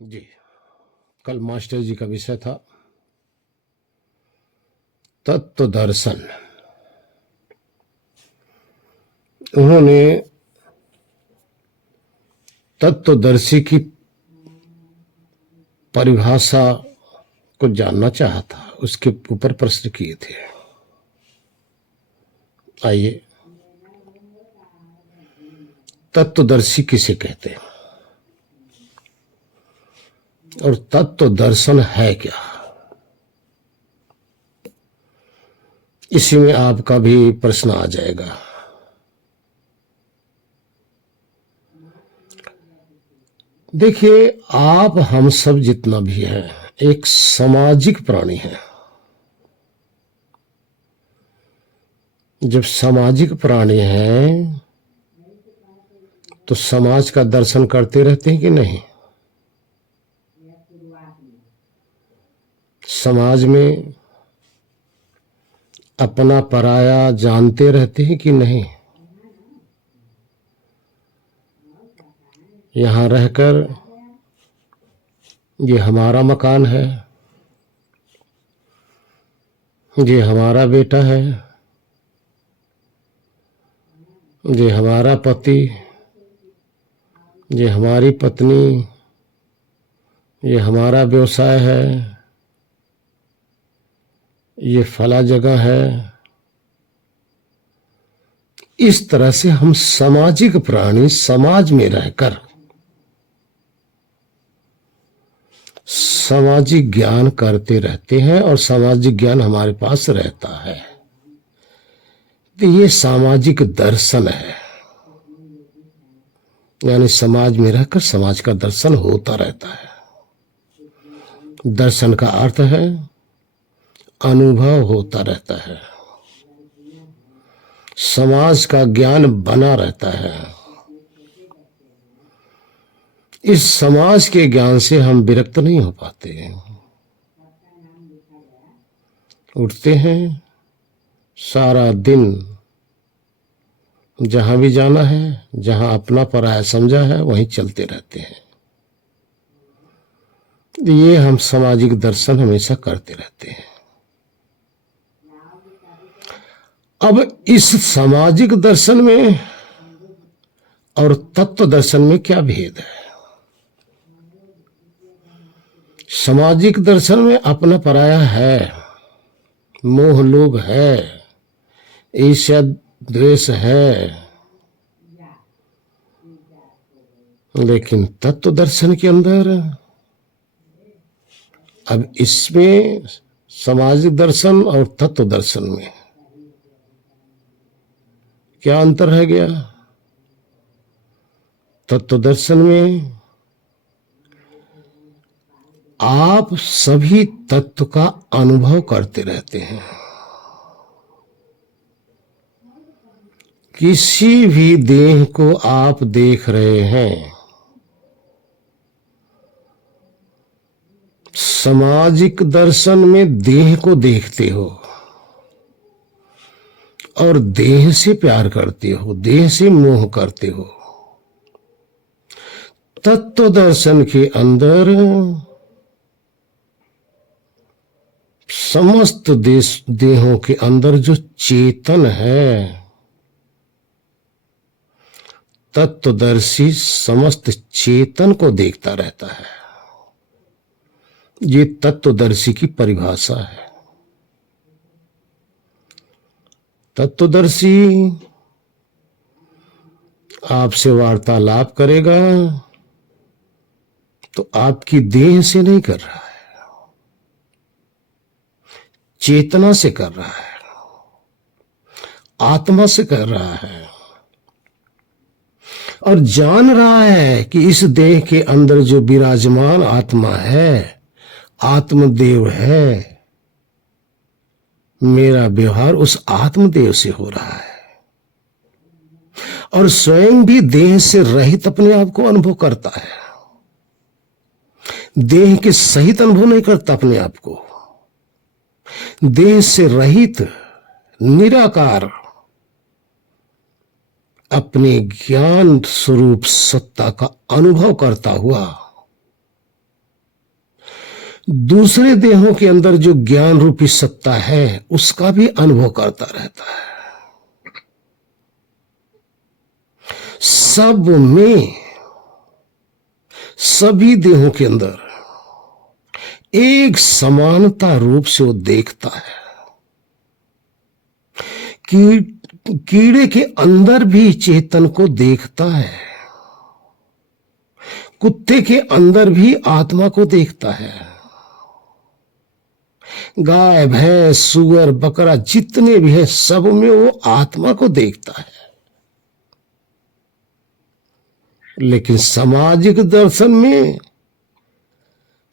जी, कल मास्टर जी का विषय था तत्व दर्शन। उन्होंने तत्वदर्शी की परिभाषा को जानना चाहा था, उसके ऊपर प्रश्न किए थे। आइए, तत्वदर्शी किसे कहते हैं और तत्व दर्शन है क्या, इसी में आपका भी प्रश्न आ जाएगा। देखिए, आप हम सब जितना भी है एक सामाजिक प्राणी है। जब सामाजिक प्राणी हैं तो समाज का दर्शन करते रहते हैं कि नहीं? समाज में अपना पराया जानते रहते हैं कि नहीं? यहां रहकर ये हमारा मकान है, ये हमारा बेटा है, ये हमारा पति, ये हमारी पत्नी, ये हमारा व्यवसाय है, ये फला जगह है। इस तरह से हम सामाजिक प्राणी समाज में रहकर सामाजिक ज्ञान करते रहते हैं और सामाजिक ज्ञान हमारे पास रहता है। तो ये सामाजिक दर्शन है, यानी समाज में रहकर समाज का दर्शन होता रहता है। दर्शन का अर्थ है अनुभव होता रहता है, समाज का ज्ञान बना रहता है। इस समाज के ज्ञान से हम विरक्त नहीं हो पाते। उठते हैं, सारा दिन जहां भी जाना है, जहां अपना पराया समझा है वहीं चलते रहते हैं। ये हम सामाजिक दर्शन हमेशा करते रहते हैं। अब इस सामाजिक दर्शन में और तत्व दर्शन में क्या भेद है? सामाजिक दर्शन में अपना पराया है, मोह लोभ है, ईर्ष्या द्वेष है, लेकिन तत्व दर्शन के अंदर अब इसमें सामाजिक दर्शन और तत्व दर्शन में क्या अंतर रह गया? तत्व दर्शन में आप सभी तत्व का अनुभव करते रहते हैं। किसी भी देह को आप देख रहे हैं, सामाजिक दर्शन में देह को देखते हो और देह से प्यार करते हो, देह से मोह करते हो। तत्व दर्शन के अंदर समस्त देहों के अंदर जो चेतन है, तत्वदर्शी समस्त चेतन को देखता रहता है। ये तत्वदर्शी की परिभाषा है। तत्वदर्शी आपसे वार्तालाप करेगा तो आपकी देह से नहीं कर रहा है, चेतना से कर रहा है, आत्मा से कर रहा है, और जान रहा है कि इस देह के अंदर जो विराजमान आत्मा है, आत्मदेव है। मेरा व्यवहार उस आत्मदेव से हो रहा है और स्वयं भी देह से रहित अपने आप को अनुभव करता है। देह के सहित अनुभव नहीं करता अपने आप को। देह से रहित निराकार अपने ज्ञान स्वरूप सत्ता का अनुभव करता हुआ दूसरे देहों के अंदर जो ज्ञान रूपी सत्ता है उसका भी अनुभव करता रहता है। सब में, सभी देहों के अंदर एक समानता रूप से वो देखता है। कीड़े के अंदर भी चेतन को देखता है, कुत्ते के अंदर भी आत्मा को देखता है, गाय भैंस सूअर बकरा जितने भी है सब में वो आत्मा को देखता है। लेकिन सामाजिक दर्शन में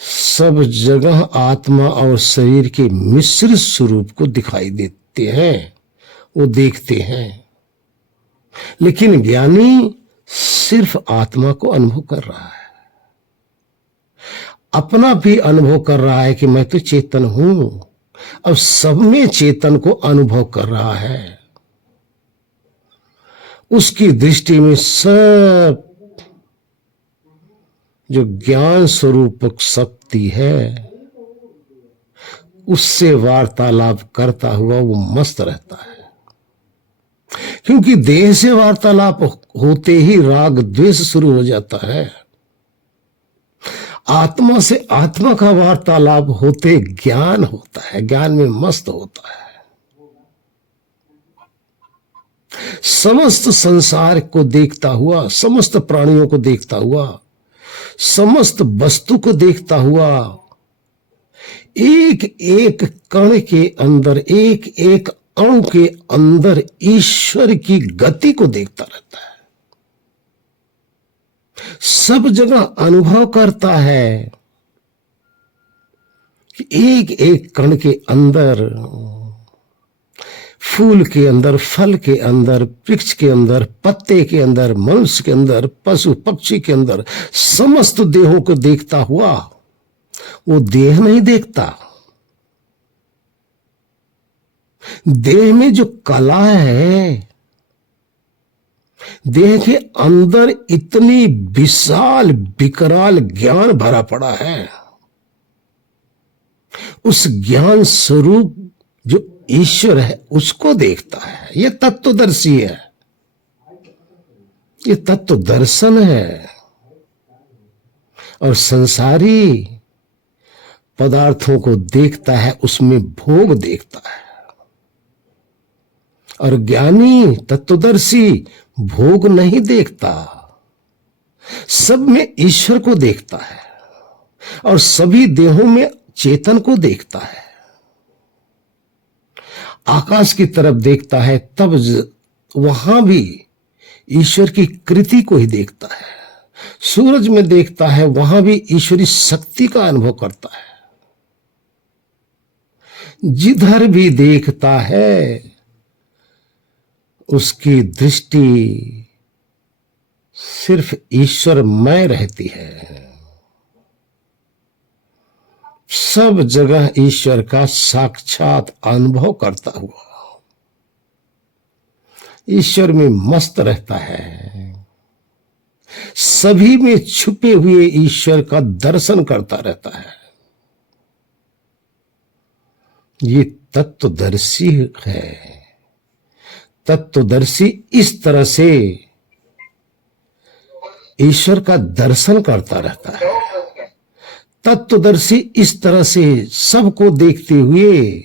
सब जगह आत्मा और शरीर के मिश्रित स्वरूप को दिखाई देते हैं, वो देखते हैं। लेकिन ज्ञानी सिर्फ आत्मा को अनुभव कर रहा है, अपना भी अनुभव कर रहा है कि मैं तो चेतन हूं। अब सब में चेतन को अनुभव कर रहा है। उसकी दृष्टि में सब जो ज्ञान स्वरूप शक्ति है उससे वार्तालाप करता हुआ वो मस्त रहता है। क्योंकि देह से वार्तालाप होते ही राग द्वेष शुरू हो जाता है। आत्मा से आत्मा का वार्तालाप होते ज्ञान होता है, ज्ञान में मस्त होता है। समस्त संसार को देखता हुआ, समस्त प्राणियों को देखता हुआ, समस्त वस्तु को देखता हुआ, एक एक कण के अंदर, एक एक अणु के अंदर ईश्वर की गति को देखता रहता है। सब जगह अनुभव करता है कि एक एक कण के अंदर, फूल के अंदर, फल के अंदर, वृक्ष के अंदर, पत्ते के अंदर, मनुष्य के अंदर, पशु पक्षी के अंदर, समस्त देहों को देखता हुआ वो देह नहीं देखता। देह में जो कला है, देह के अंदर इतनी विशाल विकराल ज्ञान भरा पड़ा है, उस ज्ञान स्वरूप जो ईश्वर है उसको देखता है। यह तत्वदर्शी है, ये तत्व दर्शन है। और संसारी पदार्थों को देखता है, उसमें भोग देखता है। और ज्ञानी तत्वदर्शी भोग नहीं देखता, सब में ईश्वर को देखता है और सभी देहों में चेतन को देखता है। आकाश की तरफ देखता है तब वहां भी ईश्वर की कृति को ही देखता है। सूरज में देखता है वहां भी ईश्वरी शक्ति का अनुभव करता है। जिधर भी देखता है उसकी दृष्टि सिर्फ ईश्वरमय रहती है। सब जगह ईश्वर का साक्षात अनुभव करता हुआ ईश्वर में मस्त रहता है। सभी में छुपे हुए ईश्वर का दर्शन करता रहता है। ये तत्वदर्शी है। तत्वदर्शी इस तरह से ईश्वर का दर्शन करता रहता है। तत्वदर्शी इस तरह से सबको देखते हुए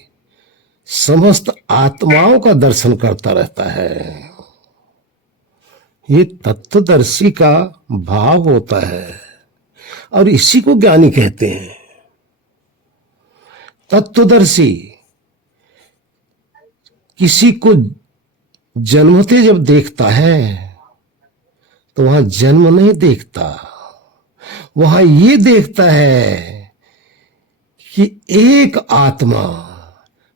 समस्त आत्माओं का दर्शन करता रहता है। ये तत्वदर्शी का भाव होता है और इसी को ज्ञानी कहते हैं। तत्वदर्शी किसी को जन्मते जब देखता है तो वहां जन्म नहीं देखता, वहां ये देखता है कि एक आत्मा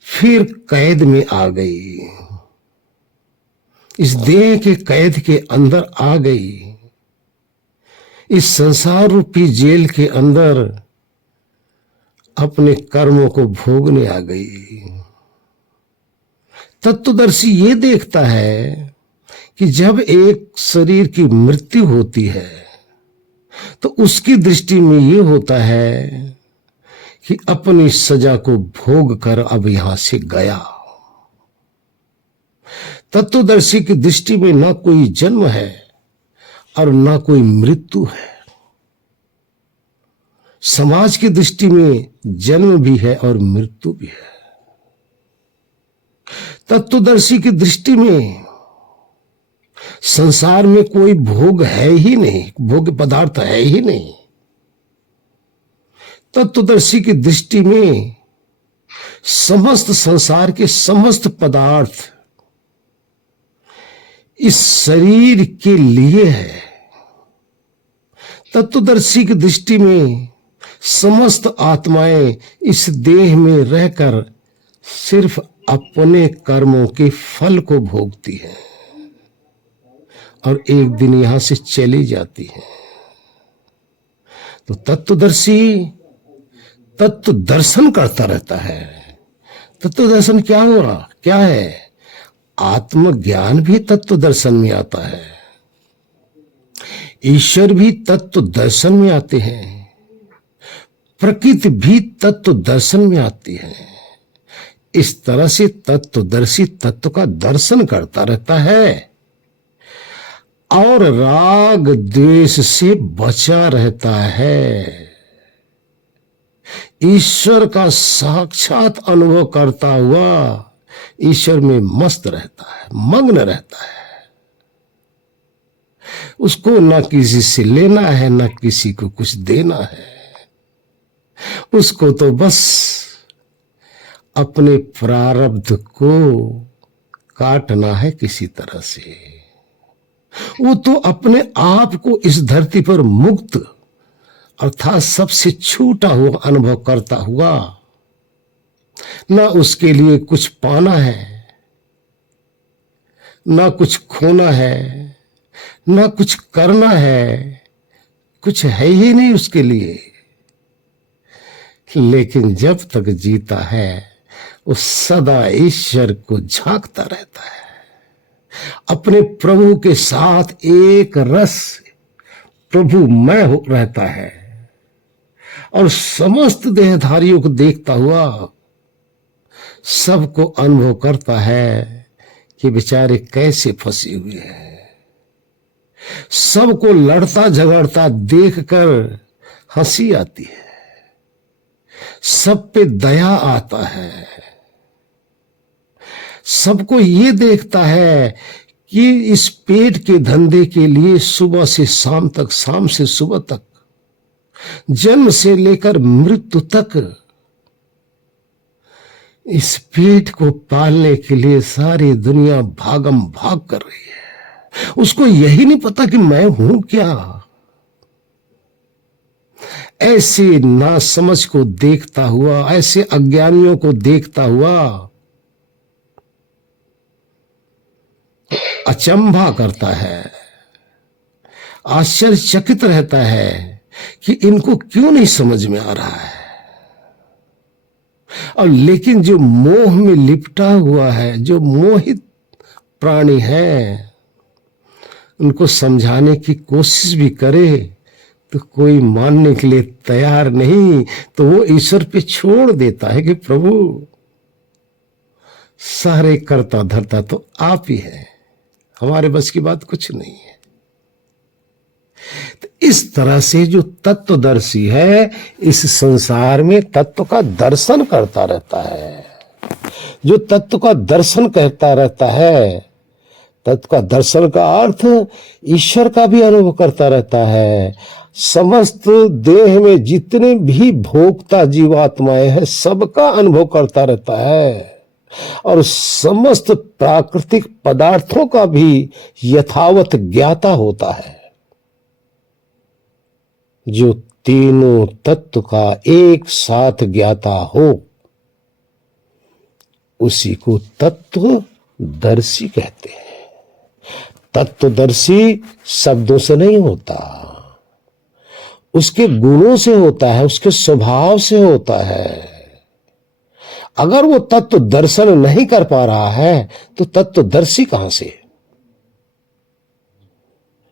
फिर कैद में आ गई, इस देह के कैद के अंदर आ गई, इस संसार रूपी जेल के अंदर अपने कर्मों को भोगने आ गई। तत्वदर्शी ये देखता है कि जब एक शरीर की मृत्यु होती है तो उसकी दृष्टि में ये होता है कि अपनी सजा को भोग कर अब यहां से गया। तत्वदर्शी की दृष्टि में ना कोई जन्म है और ना कोई मृत्यु है। समाज की दृष्टि में जन्म भी है और मृत्यु भी है। तत्वदर्शी की दृष्टि में संसार में कोई भोग है ही नहीं, भोग पदार्थ है ही नहीं। तत्वदर्शी की दृष्टि में समस्त संसार के समस्त पदार्थ इस शरीर के लिए है। तत्वदर्शी की दृष्टि में समस्त आत्माएं इस देह में रहकर सिर्फ अपने कर्मों के फल को भोगती हैं और एक दिन यहां से चली जाती हैं। तो तत्वदर्शी तत्व दर्शन करता रहता है। तत्व दर्शन क्या हुआ, क्या है? आत्मज्ञान भी तत्व दर्शन में आता है। ईश्वर भी तत्व दर्शन में आते हैं। प्रकृति भी तत्व दर्शन में आती है। इस तरह से तत्वदर्शी तत्व का दर्शन करता रहता है और राग द्वेष से बचा रहता है। ईश्वर का साक्षात अनुभव करता हुआ ईश्वर में मस्त रहता है, मग्न रहता है। उसको ना किसी से लेना है, ना किसी को कुछ देना है। उसको तो बस अपने प्रारब्ध को काटना है किसी तरह से। वो तो अपने आप को इस धरती पर मुक्त अर्थात सबसे छूटा हुआ अनुभव करता हुआ, ना उसके लिए कुछ पाना है, ना कुछ खोना है, ना कुछ करना है, कुछ है ही नहीं उसके लिए। लेकिन जब तक जीता है वो सदा ईश्वर को झांकता रहता है। अपने प्रभु के साथ एक रस प्रभुमय हो रहता है और समस्त देहधारियों को देखता हुआ सबको अनुभव करता है कि बेचारे कैसे फंसे हुए हैं। सबको लड़ता झगड़ता देखकर हंसी आती है, सब पे दया आता है। सबको ये देखता है कि इस पेट के धंधे के लिए सुबह से शाम तक, शाम से सुबह तक, जन्म से लेकर मृत्यु तक इस पेट को पालने के लिए सारी दुनिया भागम भाग कर रही है। उसको यही नहीं पता कि मैं हूं क्या। ऐसे नासमझ को देखता हुआ, ऐसे अज्ञानियों को देखता हुआ अचंभा करता है, आश्चर्यचकित रहता है कि इनको क्यों नहीं समझ में आ रहा है। और लेकिन जो मोह में लिपटा हुआ है, जो मोहित प्राणी है, उनको समझाने की कोशिश भी करे तो कोई मानने के लिए तैयार नहीं। तो वो ईश्वर पे छोड़ देता है कि प्रभु सारे करता धरता तो आप ही है, हमारे बस की बात कुछ नहीं है। तो इस तरह से जो तत्वदर्शी है इस संसार में तत्व का दर्शन करता रहता है। जो तत्व का दर्शन करता रहता है, तत्व का दर्शन का अर्थ ईश्वर का भी अनुभव करता रहता है। समस्त देह में जितने भी भोक्ता जीवात्माएं हैं सबका अनुभव करता रहता है और समस्त प्राकृतिक पदार्थों का भी यथावत ज्ञाता होता है। जो तीनों तत्व का एक साथ ज्ञाता हो उसी को तत्वदर्शी कहते हैं। तत्वदर्शी शब्दों से नहीं होता, उसके गुणों से होता है, उसके स्वभाव से होता है। अगर वो तत्व दर्शन नहीं कर पा रहा है तो तत्वदर्शी कहां से?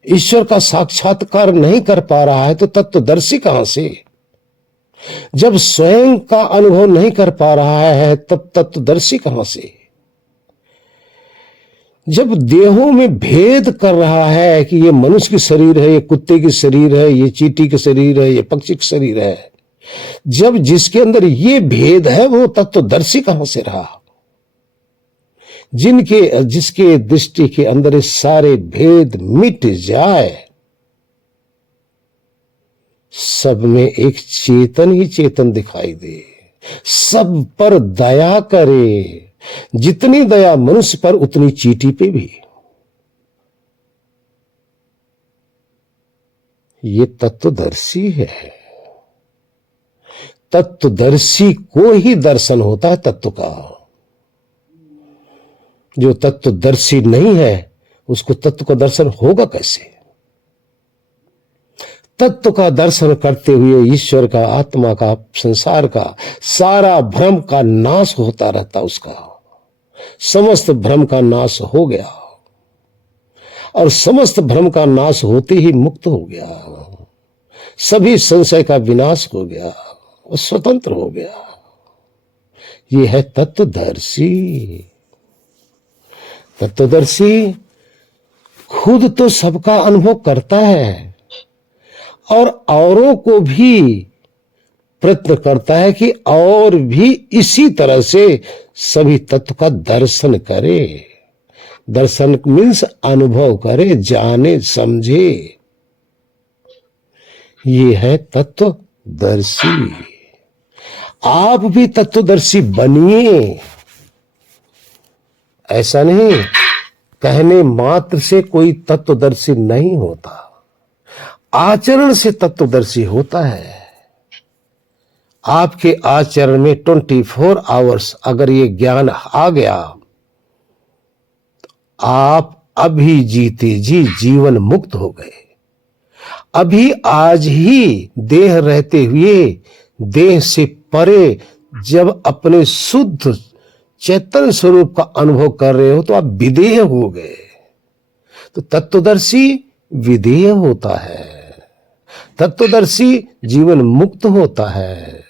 ईश्वर का साक्षात्कार नहीं कर पा रहा है तो तत्वदर्शी कहां से? जब स्वयं का अनुभव नहीं कर पा रहा है तब तत्वदर्शी कहां से? जब देहों में भेद कर रहा है कि ये मनुष्य की शरीर है, ये कुत्ते की शरीर है, ये चींटी की शरीर है, ये पक्षी की शरीर है, जब जिसके अंदर ये भेद है वो तत्वदर्शी कहां से रहा? जिसके दृष्टि के अंदर ये सारे भेद मिट जाए, सब में एक चेतन ही चेतन दिखाई दे, सब पर दया करे। जितनी दया मनुष्य पर उतनी चींटी पे भी। ये तत्वदर्शी है। तत्वदर्शी को ही दर्शन होता है तत्व का। जो तत्वदर्शी नहीं है उसको तत्व का दर्शन होगा कैसे? तत्व का दर्शन करते हुए ईश्वर का, आत्मा का, संसार का सारा भ्रम का नाश होता रहता। उसका समस्त भ्रम का नाश हो गया और समस्त भ्रम का नाश होते ही मुक्त हो गया, सभी संशय का विनाश हो गया और स्वतंत्र हो गया। ये है तत्वदर्शी। तत्वदर्शी खुद तो सबका अनुभव करता है और औरों को भी प्रयत्न करता है कि और भी इसी तरह से सभी तत्व का दर्शन करे। दर्शन मीन्स अनुभव करे, जाने, समझे। ये है तत्वदर्शी। आप भी तत्वदर्शी बनिए। ऐसा नहीं कहने मात्र से कोई तत्वदर्शी नहीं होता, आचरण से तत्वदर्शी होता है। आपके आचरण में 24 आवर्स अगर ये ज्ञान आ गया, आप अभी जीते जी जीवन मुक्त हो गए। अभी आज ही देह रहते हुए देह से परे जब अपने शुद्ध चैतन्य स्वरूप का अनुभव कर रहे हो तो आप विदेह हो गए। तो तत्वदर्शी विदेह होता है, तत्वदर्शी जीवन मुक्त होता है,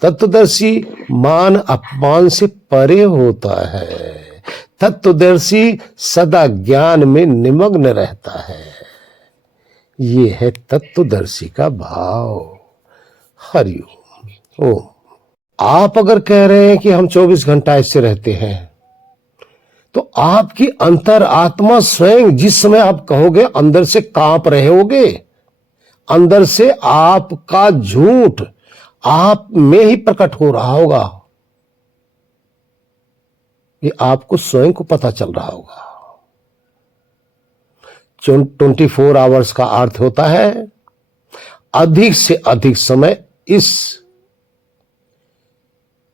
तत्वदर्शी मान अपमान से परे होता है, तत्वदर्शी सदा ज्ञान में निमग्न रहता है। ये है तत्वदर्शी का भाव। हरिओम। ओम। आप अगर कह रहे हैं कि हम 24 घंटा ऐसे रहते हैं, तो आपकी अंतर आत्मा स्वयं जिस समय आप कहोगे अंदर से कांप रहे होगे। अंदर से आपका झूठ आप में ही प्रकट हो रहा होगा। ये आपको स्वयं को पता चल रहा होगा। 24 आवर्स का अर्थ होता है अधिक से अधिक समय इस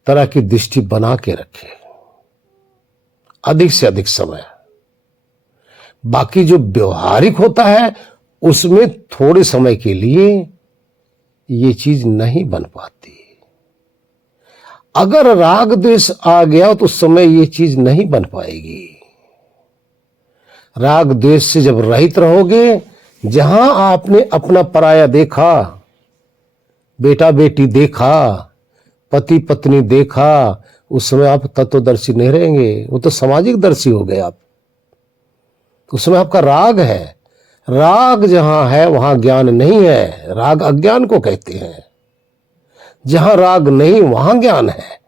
तरह की दृष्टि बना के रखे, अधिक से अधिक समय। बाकी जो व्यवहारिक होता है उसमें थोड़े समय के लिए ये चीज नहीं बन पाती। अगर राग द्वेष आ गया तो उस समय ये चीज नहीं बन पाएगी। राग द्वेष से जब रहित रहोगे, जहां आपने अपना पराया देखा, बेटा बेटी देखा, पति पत्नी देखा, उस समय आप तत्वदर्शी नहीं रहेंगे, वो तो सामाजिक दर्शी हो गए आप। उस समय आपका राग है। राग जहां है वहां ज्ञान नहीं है, राग अज्ञान को कहते हैं। जहां राग नहीं वहां ज्ञान है।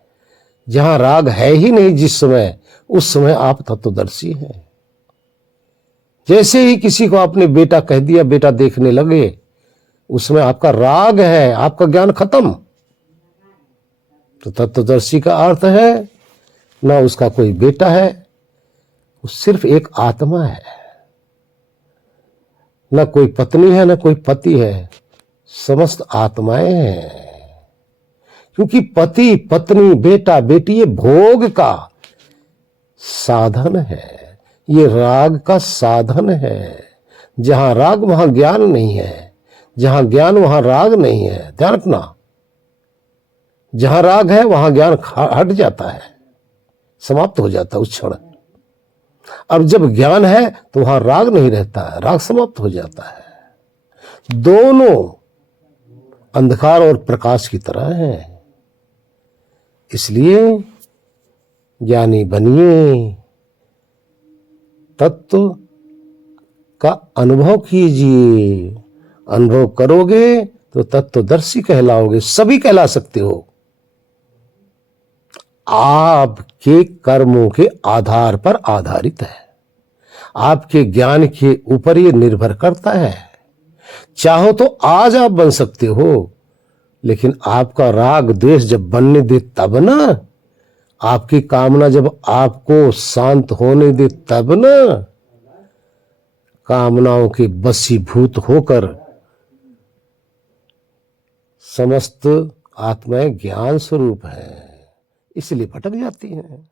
जहां राग है ही नहीं जिस समय, उस समय आप तत्वदर्शी हैं। जैसे ही किसी को आपने बेटा कह दिया, बेटा देखने लगे, उसमें आपका राग है, आपका ज्ञान खत्म। तो तत्वदर्शी का अर्थ है ना उसका कोई बेटा है, वो सिर्फ एक आत्मा है। ना कोई पत्नी है ना कोई पति है, समस्त आत्माएं हैं। क्योंकि पति पत्नी बेटा बेटी ये भोग का साधन है, ये राग का साधन है। जहां राग वहां ज्ञान नहीं है, जहां ज्ञान वहां राग नहीं है। ध्यान रखना, जहां राग है वहां ज्ञान हट जाता है, समाप्त हो जाता है उस क्षण। अब जब ज्ञान है तो वहां राग नहीं रहता है, राग समाप्त हो जाता है। दोनों अंधकार और प्रकाश की तरह है। इसलिए ज्ञानी बनिए, तत्व का अनुभव कीजिए। अनुभव करोगे तो तत्वदर्शी कहलाओगे, सभी कहला सकते हो। आपके कर्मों के आधार पर आधारित है, आपके ज्ञान के ऊपर ये निर्भर करता है। चाहो तो आज आप बन सकते हो, लेकिन आपका राग द्वेष जब बनने दे तब ना, आपकी कामना जब आपको शांत होने दे तब ना, कामनाओं के वशीभूत होकर समस्त आत्माएं ज्ञान स्वरूप है, इसलिए भटक जाती हैं।